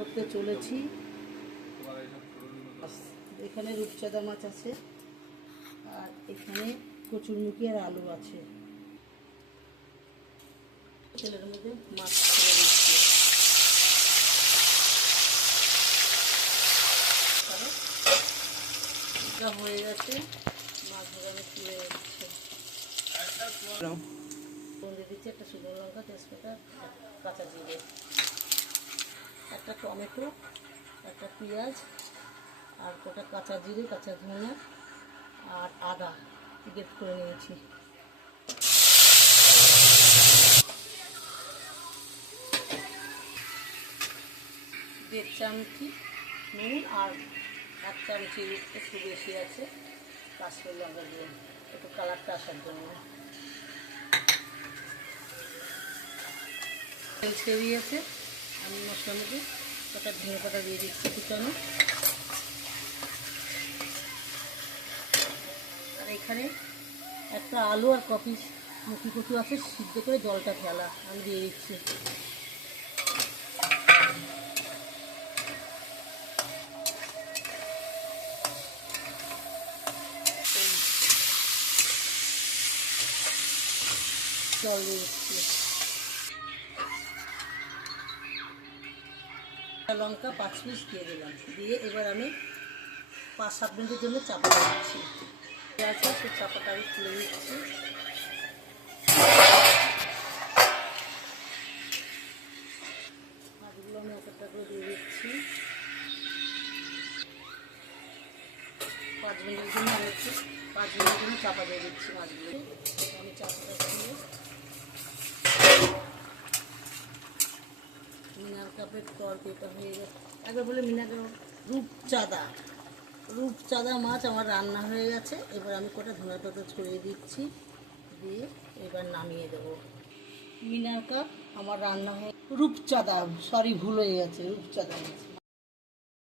করতে চলেছি। এখানে রূপচাঁদা মাছ আছে, আর এখানে কচুরমুখী আর আলু আছে। তেলের মধ্যে মাছ ছেড়ে দিচ্ছি। এটা হয়ে গেছে, মাছ ভাজা তুলে দিচ্ছে। দিয়ে দিচ্ছি একটা শুকনো লঙ্কা, তেজপাতা, কাঁচা জিরে, একটা টমেটো, একটা পেঁয়াজ, আর কটা কাঁচা জিরে, কাঁচা ধনিয়া আর আদা গ্রেট করে নিয়েছি। দেড় চামচি নুন আর 1 চামচি একটু বেশি আছে কাশ্মীরি লঙ্কা দিয়ে, একটু কালারটা আসার জন্য। তেল ছেড়িয়েছে, আমি মশলার মধ্যে কটা ধনে পাতা দিয়ে দিচ্ছি কুচানো। আর এখানে একটা আলু আর মুখি কচু আছে, সিদ্ধ করে জলটা ফেলা, আমি দিয়ে দিচ্ছি। জল দিয়ে দিচ্ছি, লঙ্কা 5 পিস দিয়ে দিলাম। দিয়ে এবার আমি 5-7 মিনিটের জন্য চাপা দিচ্ছি। সে চাপাটা আমি তুলে দিচ্ছি। মাছগুলো আমি একটা করে দিয়ে দিচ্ছি। 5 মিনিটের জন্য চাপা দিয়ে দিচ্ছি মাছগুলো। আমি চাপাটা দিয়ে মিনার কাপের তরকারিটা হয়ে গেছে। একবার বলে রূপচাঁদা মাছ আমার রান্না হয়ে গেছে। এবার আমি কটা ধনে পাতা ছড়িয়ে দিচ্ছি, দিয়ে এবার নামিয়ে দেবো। মিনার কাপ আমার রান্না হয়ে রূপচাঁদা, ভুল হয়ে গেছে, রূপচাঁদা মাছ।